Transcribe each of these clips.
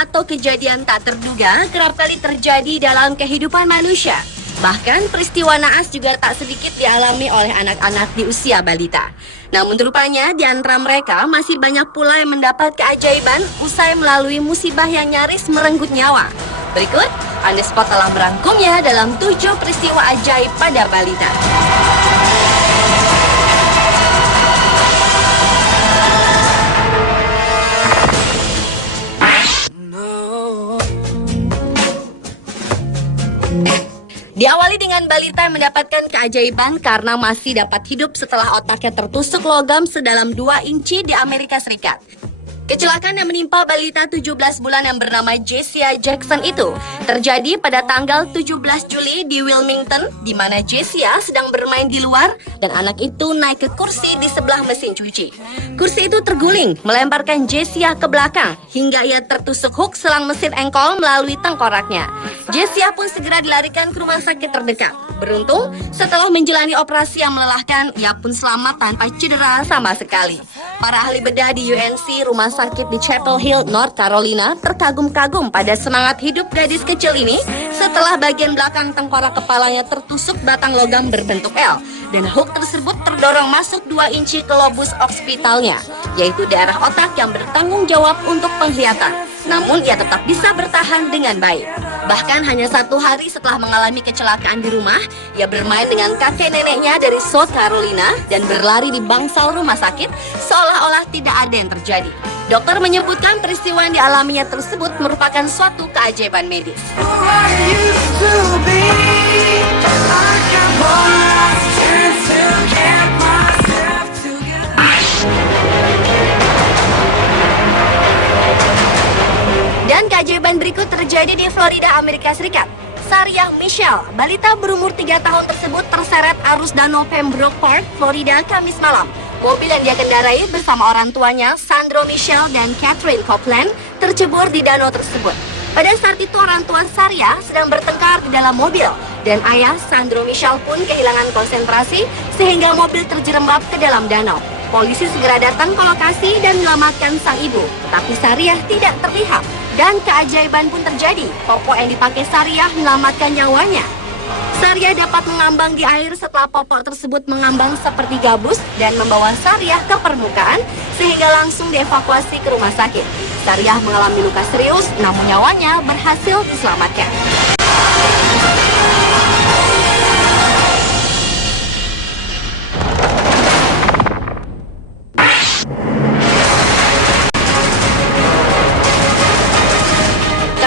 atau kejadian tak terduga kerap kali terjadi dalam kehidupan manusia. Bahkan peristiwa naas juga tak sedikit dialami oleh anak-anak di usia balita. Namun rupanya di antara mereka masih banyak pula yang mendapat keajaiban usai melalui musibah yang nyaris merenggut nyawa. Berikut, Unespot telah merangkumnya dalam 7 peristiwa ajaib pada balita. Diawali dengan balita yang mendapatkan keajaiban karena masih dapat hidup setelah otaknya tertusuk logam sedalam 2 inci di Amerika Serikat. Kecelakaan yang menimpa balita 17 bulan yang bernama Jessia Jackson itu terjadi pada tanggal 17 Juli di Wilmington, di mana Jessia sedang bermain di luar dan anak itu naik ke kursi di sebelah mesin cuci. Kursi itu terguling, melemparkan Jessia ke belakang hingga ia tertusuk hook selang mesin engkol melalui tengkoraknya. Jessia pun segera dilarikan ke rumah sakit terdekat. Beruntung, setelah menjalani operasi yang melelahkan, ia pun selamat tanpa cedera sama sekali. Para ahli bedah di UNC Rumah Sakit di Chapel Hill, North Carolina terkagum-kagum pada semangat hidup gadis kecil ini setelah bagian belakang tengkorak kepalanya tertusuk batang logam berbentuk L dan hook tersebut terdorong masuk 2 inci ke lobus occipitalnya, yaitu daerah otak yang bertanggung jawab untuk penglihatan. Namun ia tetap bisa bertahan dengan baik. Bahkan hanya 1 hari setelah mengalami kecelakaan di rumah, ia bermain dengan kakek neneknya dari South Carolina dan berlari di bangsal rumah sakit seolah-olah tidak ada yang terjadi. Dokter menyebutkan peristiwa yang dialaminya tersebut merupakan suatu keajaiban medis. Dan keajaiban berikut terjadi di Florida, Amerika Serikat. Sariah Michelle, balita berumur 3 tahun tersebut terseret arus danau Pembroke Park, Florida, Kamis malam. Mobil yang dia kendarai bersama orang tuanya, Sandro Michelle dan Catherine Copeland, tercebur di danau tersebut. Pada saat itu orang tua Sariah sedang bertengkar di dalam mobil, dan ayah Sandro Michelle pun kehilangan konsentrasi sehingga mobil terjerembab ke dalam danau. Polisi segera datang ke lokasi dan menyelamatkan sang ibu, tapi Sariah tidak terlihat. Dan keajaiban pun terjadi, popok yang dipakai Sariah menyelamatkan nyawanya. Sariah dapat mengambang di air setelah popok tersebut mengambang seperti gabus dan membawa Sariah ke permukaan sehingga langsung dievakuasi ke rumah sakit. Sariah mengalami luka serius, namun nyawanya berhasil diselamatkan.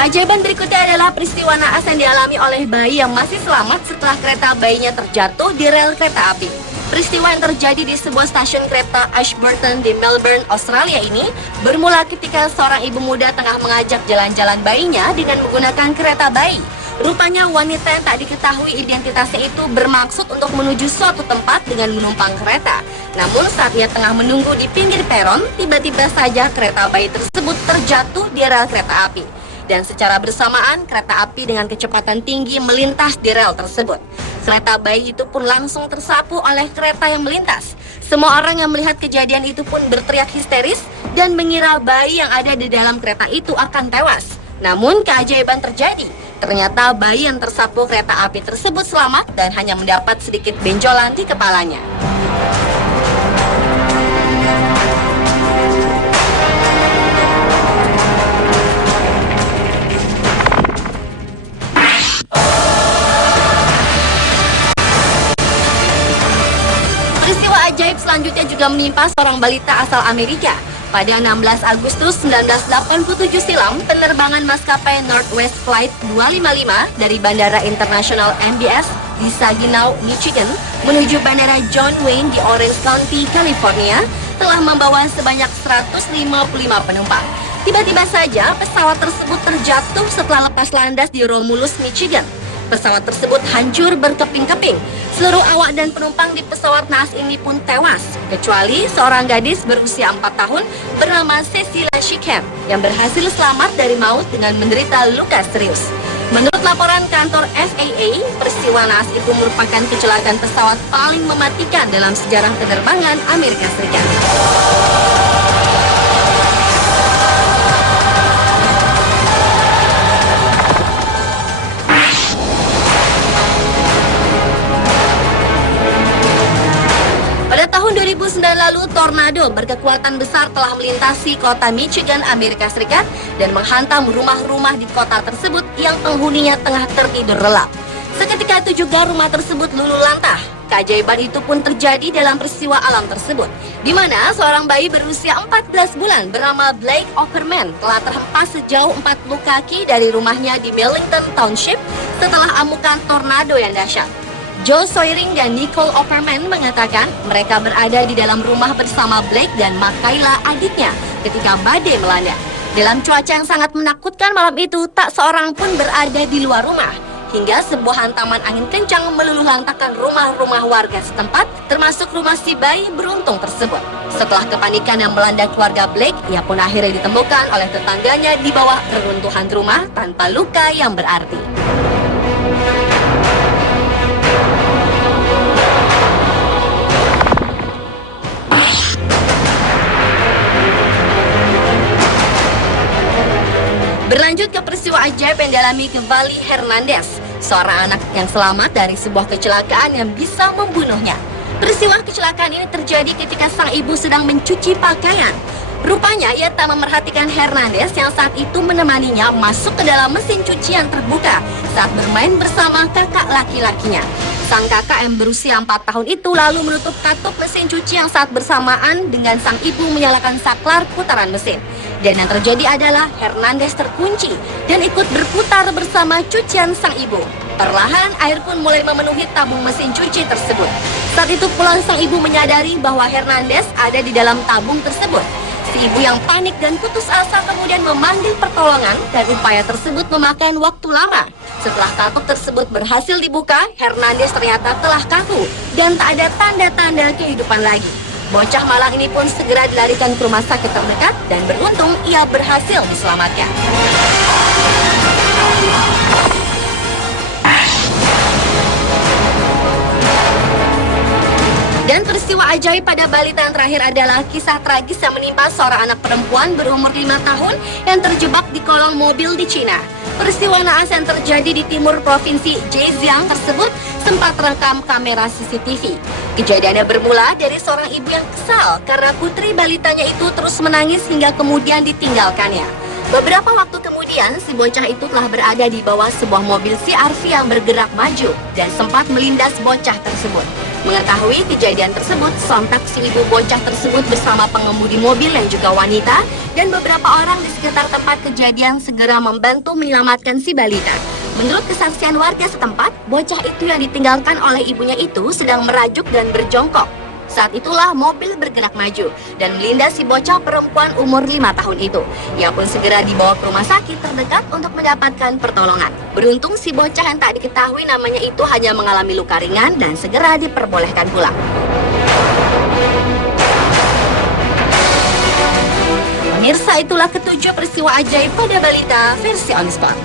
Keajaiban berikutnya adalah peristiwa naas yang dialami oleh bayi yang masih selamat setelah kereta bayinya terjatuh di rel kereta api. Peristiwa yang terjadi di sebuah stasiun kereta Ashburton di Melbourne, Australia ini bermula ketika seorang ibu muda tengah mengajak jalan-jalan bayinya dengan menggunakan kereta bayi. Rupanya wanita yang tak diketahui identitasnya itu bermaksud untuk menuju suatu tempat dengan menumpang kereta. Namun saat ia tengah menunggu di pinggir peron, tiba-tiba saja kereta bayi tersebut terjatuh di rel kereta api. Dan secara bersamaan kereta api dengan kecepatan tinggi melintas di rel tersebut. Kereta bayi itu pun langsung tersapu oleh kereta yang melintas. Semua orang yang melihat kejadian itu pun berteriak histeris dan mengira bayi yang ada di dalam kereta itu akan tewas. Namun keajaiban terjadi. Ternyata bayi yang tersapu kereta api tersebut selamat dan hanya mendapat sedikit benjolan di kepalanya. Ajaib selanjutnya juga menimpa seorang balita asal Amerika. Pada 16 Agustus 1987 silam, penerbangan maskapai Northwest Flight 255 dari Bandara Internasional MBS di Saginaw, Michigan menuju Bandara John Wayne di Orange County, California telah membawa sebanyak 155 penumpang. Tiba-tiba saja pesawat tersebut terjatuh setelah lepas landas di Romulus, Michigan. Pesawat tersebut hancur berkeping-keping. Seluruh awak dan penumpang di pesawat naas ini pun tewas, kecuali seorang gadis berusia 4 tahun bernama Cecilia Shickham yang berhasil selamat dari maut dengan menderita luka serius. Menurut laporan kantor FAA, peristiwa naas itu merupakan kecelakaan pesawat paling mematikan dalam sejarah penerbangan Amerika Serikat. Tahun 2009 lalu, tornado berkekuatan besar telah melintasi kota Michigan, Amerika Serikat dan menghantam rumah-rumah di kota tersebut yang penghuninya tengah tertidur lelap. Seketika itu juga rumah tersebut luluh lantah. Keajaiban itu pun terjadi dalam peristiwa alam tersebut, di mana seorang bayi berusia 14 bulan bernama Blake Opperman telah terhempas sejauh 40 kaki dari rumahnya di Millington Township setelah amukan tornado yang dahsyat. Joe Soiring dan Nicole Opperman mengatakan mereka berada di dalam rumah bersama Blake dan Makayla adiknya ketika badai melanda. Dalam cuaca yang sangat menakutkan malam itu, tak seorang pun berada di luar rumah. Hingga sebuah hantaman angin kencang meluluh lantakkan rumah-rumah warga setempat, termasuk rumah si bayi beruntung tersebut. Setelah kepanikan yang melanda keluarga Blake, ia pun akhirnya ditemukan oleh tetangganya di bawah reruntuhan rumah tanpa luka yang berarti. Berlanjut ke peristiwa ajaib yang dialami Kevalli Hernandez, seorang anak yang selamat dari sebuah kecelakaan yang bisa membunuhnya. Peristiwa kecelakaan ini terjadi ketika sang ibu sedang mencuci pakaian. Rupanya ia tak memerhatikan Hernandez yang saat itu menemaninya masuk ke dalam mesin cuci yang terbuka saat bermain bersama kakak laki-lakinya. Sang kakak yang berusia 4 tahun itu lalu menutup katup mesin cuci yang saat bersamaan dengan sang ibu menyalakan saklar putaran mesin. Dan yang terjadi adalah Hernandez terkunci dan ikut berputar bersama cucian sang ibu. Perlahan air pun mulai memenuhi tabung mesin cuci tersebut. Saat itu pula sang ibu menyadari bahwa Hernandez ada di dalam tabung tersebut. Si ibu yang panik dan putus asa kemudian memanggil pertolongan dan upaya tersebut memakan waktu lama. Setelah katup tersebut berhasil dibuka, Hernandez ternyata telah kaku dan tak ada tanda-tanda kehidupan lagi. Bocah malang ini pun segera dilarikan ke rumah sakit terdekat dan beruntung ia berhasil diselamatkan. Dan peristiwa ajaib pada balita yang terakhir adalah kisah tragis yang menimpa seorang anak perempuan berumur 5 tahun yang terjebak di kolong mobil di Cina. Peristiwa naas yang terjadi di timur provinsi Zhejiang tersebut sempat terekam kamera CCTV. Kejadiannya bermula dari seorang ibu yang kesal karena putri balitanya itu terus menangis hingga kemudian ditinggalkannya. Beberapa waktu kemudian, si bocah itu telah berada di bawah sebuah mobil CR-V yang bergerak maju dan sempat melindas bocah tersebut. Mengetahui kejadian tersebut, sontak si ibu bocah tersebut bersama pengemudi mobil yang juga wanita dan beberapa orang di sekitar tempat kejadian segera membantu menyelamatkan si balita. Menurut kesaksian warga setempat, bocah itu yang ditinggalkan oleh ibunya itu sedang merajuk dan berjongkok. Saat itulah mobil bergerak maju dan melindas si bocah perempuan umur 5 tahun itu. Ia pun segera dibawa ke rumah sakit terdekat untuk mendapatkan pertolongan. Beruntung si bocah yang tak diketahui namanya itu hanya mengalami luka ringan dan segera diperbolehkan pulang. Pemirsa, itulah ketujuh peristiwa ajaib pada balita versi On Spot.